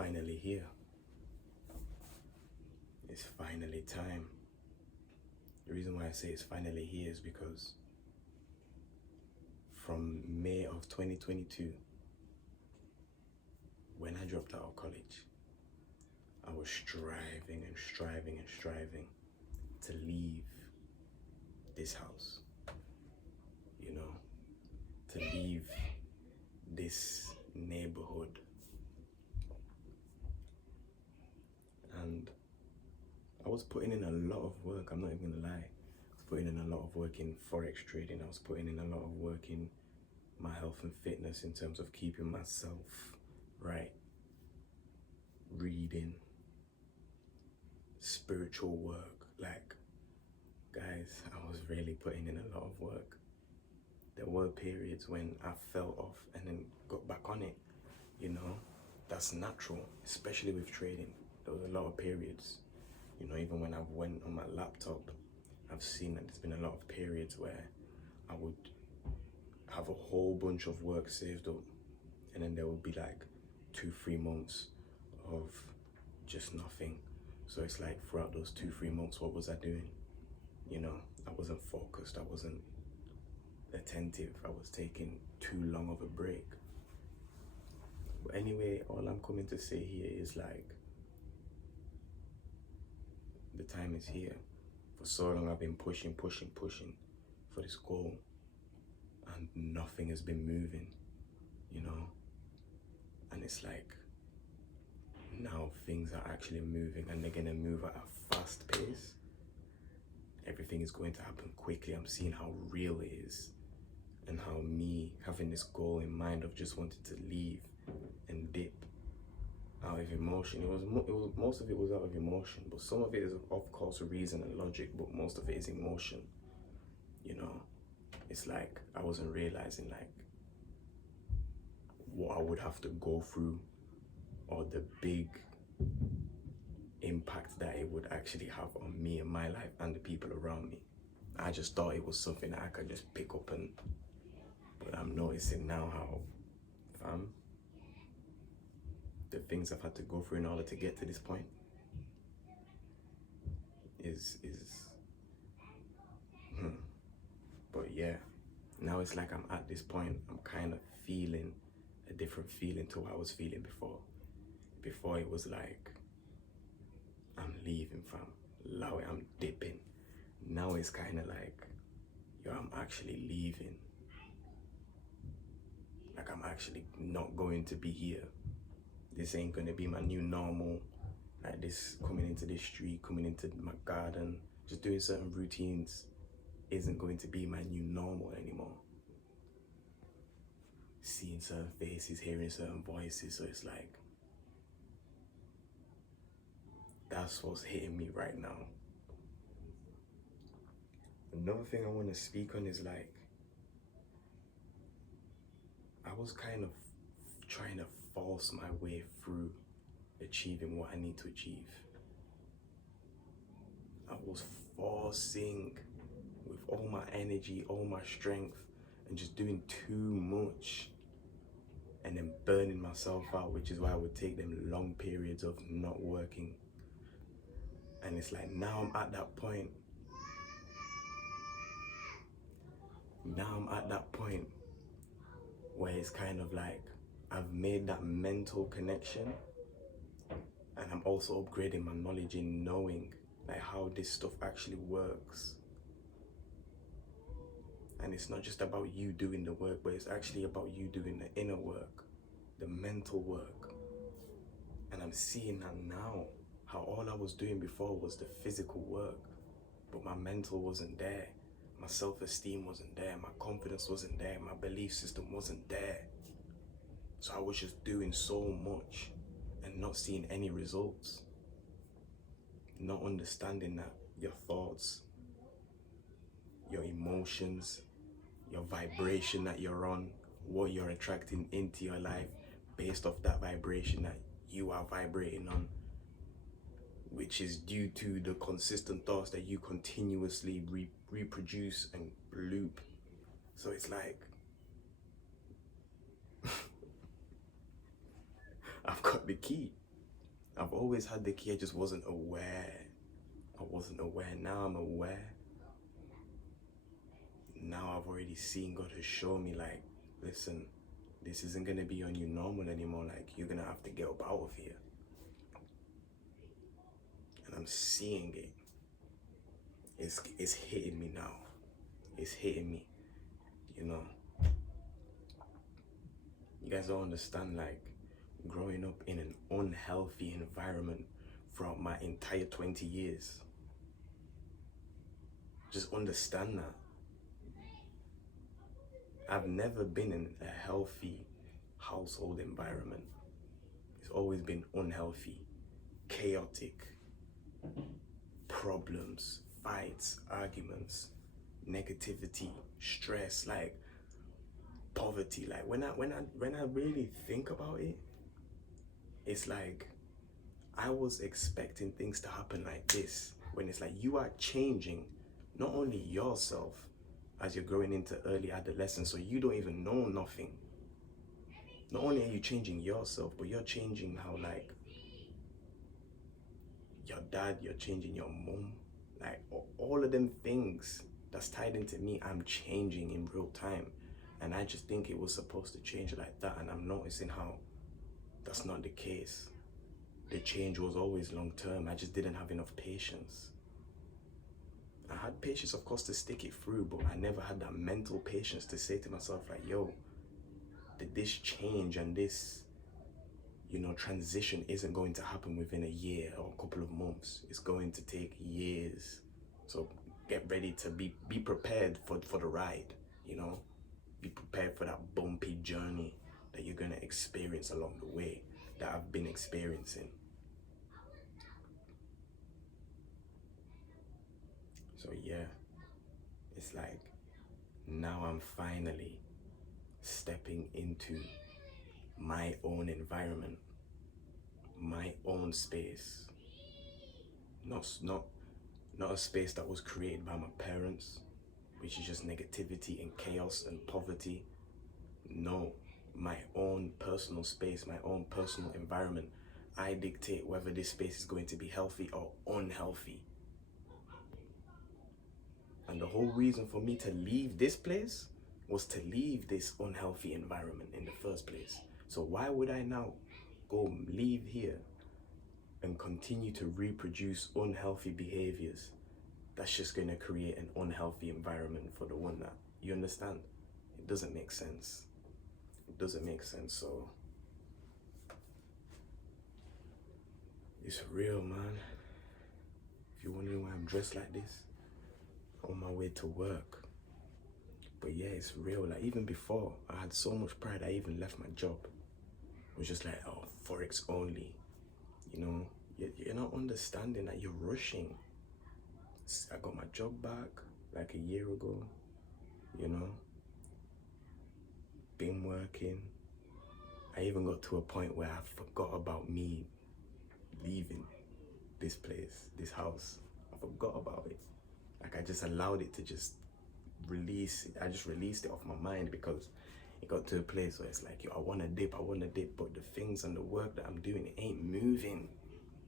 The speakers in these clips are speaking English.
finally here. It's finally time. The reason why I say it's finally here is because from May of 2022, when I dropped out of college, I was striving and striving and striving to leave this house, you know, to leave this neighborhood. And I was putting in a lot of work, I'm not even gonna lie. I was putting in a lot of work in Forex trading, I was putting in a lot of work in my health and fitness in terms of keeping myself right, reading, spiritual work. Like, guys, I was really putting in a lot of work. There were periods when I fell off and then got back on it, you know. That's natural, especially with trading. There was a lot of periods, you know, even when I went on my laptop, I've seen that there's been a lot of periods where I would have a whole bunch of work saved up, and then there would be like 2-3 months of just nothing. So it's like throughout those 2-3 months, what was I doing? You know, I wasn't focused, I wasn't attentive, I was taking too long of a break. But anyway, all I'm coming to say here is like, the time is here. For so long I've been pushing for this goal, and nothing has been moving, you know. And it's like, now things are actually moving, and they're gonna move at a fast pace. Everything is going to happen quickly. I'm seeing how real it is, and how me having this goal in mind of just wanting to leave and dip out of emotion. It was most of it was out of emotion, but some of it is of course reason and logic, but most of it is emotion. You know, it's like I wasn't realizing like what I would have to go through, or the big impact that it would actually have on me and my life and the people around me. I just thought it was something that I could just pick up, and but I'm noticing now how, fam, the things I've had to go through in order to get to this point is but yeah, now it's like I'm at this point, I'm kind of feeling a different feeling to what I was feeling before. Before it was like, I'm leaving, fam, allow it, I'm dipping. Now it's kind of like, yo, I'm actually leaving. Like, I'm actually not going to be here. This ain't gonna be my new normal. Like this, coming into this street, coming into my garden, just doing certain routines isn't going to be my new normal anymore. Seeing certain faces, hearing certain voices, so it's like, that's what's hitting me right now. Another thing I want to speak on is like, I was kind of trying to force my way through achieving what I need to achieve. I was forcing with all my energy, all my strength, and just doing too much, and then burning myself out, which is why I would take them long periods of not working. And it's like, now I'm at that point. Now I'm at that point where it's kind of like, I've made that mental connection, and I'm also upgrading my knowledge in knowing like how this stuff actually works. And it's not just about you doing the work, but it's actually about you doing the inner work, the mental work. And I'm seeing that now, how all I was doing before was the physical work, but my mental wasn't there. My self-esteem wasn't there. My confidence wasn't there. My belief system wasn't there. So I was just doing so much and not seeing any results. Not understanding that your thoughts, your emotions, your vibration that you're on, what you're attracting into your life based off that vibration that you are vibrating on, which is due to the consistent thoughts that you continuously reproduce and loop. So it's like, I've got the key. I've always had the key, I just wasn't aware. I wasn't aware. Now I'm aware. Now I've already seen God has shown me, like, listen, this isn't gonna be on you normal anymore. Like, you're gonna have to get up out of here. And I'm seeing it. It's hitting me now. It's hitting me. You know. You guys don't understand, like, growing up in an unhealthy environment throughout my entire 20 years. Just understand that. I've never been in a healthy household environment. It's always been unhealthy, chaotic, problems, fights, arguments, negativity, stress, like poverty. Like when I really think about it, it's like I was expecting things to happen like this, when it's like you are changing not only yourself as you're growing into early adolescence, so you don't even know nothing. Not only are you changing yourself, but you're changing how, like, your dad, you're changing your mom, like all of them things that's tied into me, I'm changing in real time. And I just think it was supposed to change like that, and I'm noticing how that's not the case. The change was always long term. I just didn't have enough patience. I had patience, of course, to stick it through, but I never had that mental patience to say to myself, like, yo, this change and this, transition isn't going to happen within a year or a couple of months. It's going to take years. So get ready to be prepared for the ride, Be prepared for that bumpy journey that you're going to experience along the way, that I've been experiencing. So yeah, it's like now I'm finally stepping into my own environment, my own space. Not a space that was created by my parents, which is just negativity and chaos and poverty. No, my own personal space, my own personal environment. I dictate whether this space is going to be healthy or unhealthy. And the whole reason for me to leave this place was to leave this unhealthy environment in the first place. So why would I now go leave here and continue to reproduce unhealthy behaviors? That's just going to create an unhealthy environment for the one that, you understand? It doesn't make sense. It doesn't make sense. So it's real, man. If you're wondering why I'm dressed like this, on my way to work. But yeah, it's real. Like, even before, I had so much pride, I even left my job. It was just like, oh, Forex only. You're not understanding that you're rushing. I got my job back like a year ago, been working. I even got to a point where I forgot about me leaving this place, this house. I forgot about it. Like, I just allowed it to just release. I just released it off my mind, because it got to a place where it's like, yo, I want to dip, but the things and the work that I'm doing, it ain't moving.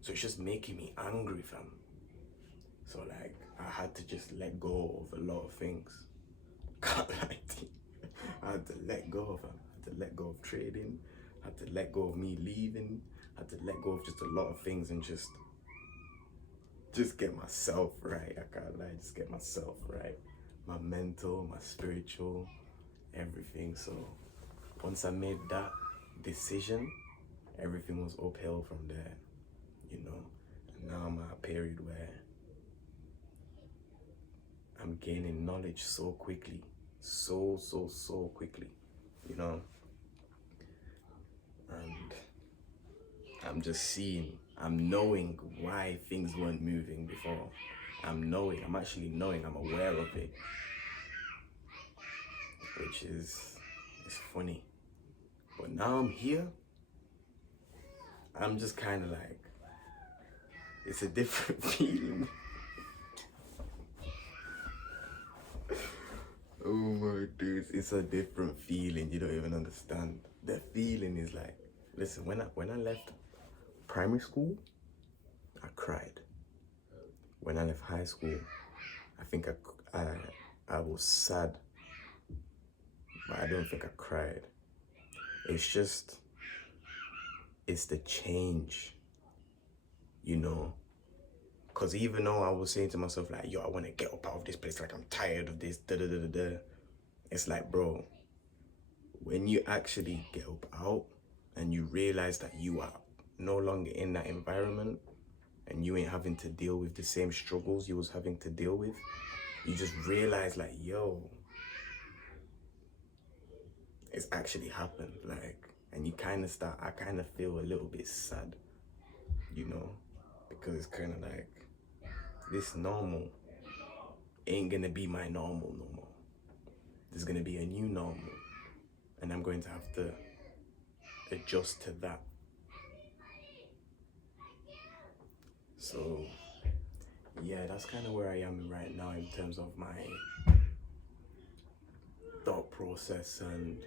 So it's just making me angry, fam. So like, I had to just let go of a lot of things. Can't lie to you. I had to let go of them. I had to let go of trading. I had to let go of me leaving. I had to let go of just a lot of things and just get myself right. I can't lie, just get myself right. My mental, my spiritual, everything. So once I made that decision, everything was uphill from there, And now I'm at a period where I'm gaining knowledge so quickly, so quickly, And I'm just seeing, I'm knowing why things weren't moving before. I'm actually knowing, I'm aware of it, which is, it's funny. But now I'm here, I'm just kind of like, it's a different feeling. Oh my dudes, it's a different feeling. You don't even understand. The feeling is like, listen, when I left primary school, I cried. When I left high school, I think I was sad, but I don't think I cried. It's just, it's the change, you know? Because even though I was saying to myself, like, yo, I want to get up out of this place, like, I'm tired of this, da da da da da. It's like, bro, when you actually get up out and you realize that you are no longer in that environment and you ain't having to deal with the same struggles you was having to deal with, you just realize, like, yo, it's actually happened, like, and you kind of start, I kind of feel a little bit sad, you know, because it's kind of like, this normal ain't gonna be my normal no more. There's gonna be a new normal, and I'm going to have to adjust to that. So yeah, that's kind of where I am right now in terms of my thought process and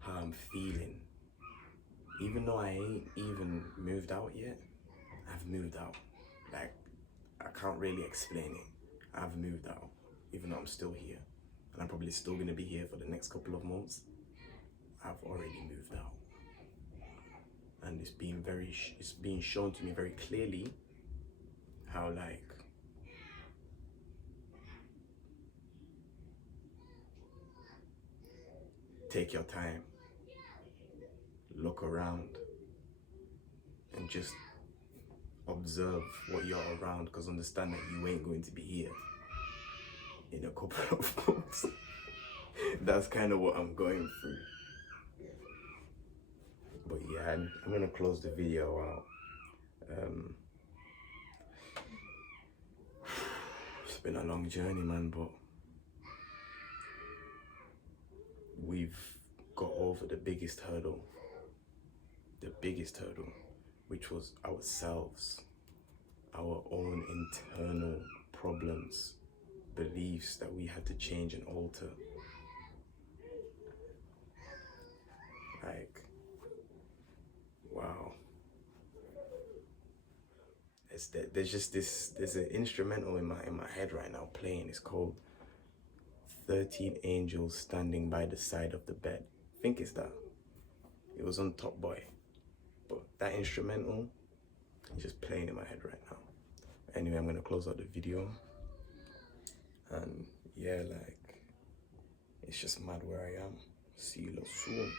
how I'm feeling. Even though I ain't even moved out yet, I've moved out. Like, I can't really explain it. I've moved out, even though I'm still here. And I'm probably still gonna be here for the next couple of months. I've already moved out. And it's being shown to me very clearly how, like, take your time, look around, and just observe what you're around, because understand that you ain't going to be here in a couple of months. That's kind of what I'm going through. But yeah, I'm gonna close the video out. It's been a long journey, man, but we've got over the biggest hurdle, which was ourselves, our own internal problems, beliefs that we had to change and alter. Like, wow. There's an instrumental in my head right now playing. It's called 13 Angels Standing by the Side of the Bed. I think it's that. It was on Top Boy. But that instrumental is just playing in my head right now. Anyway, I'm gonna close out the video. And yeah, like, it's just mad where I am. See you lot soon.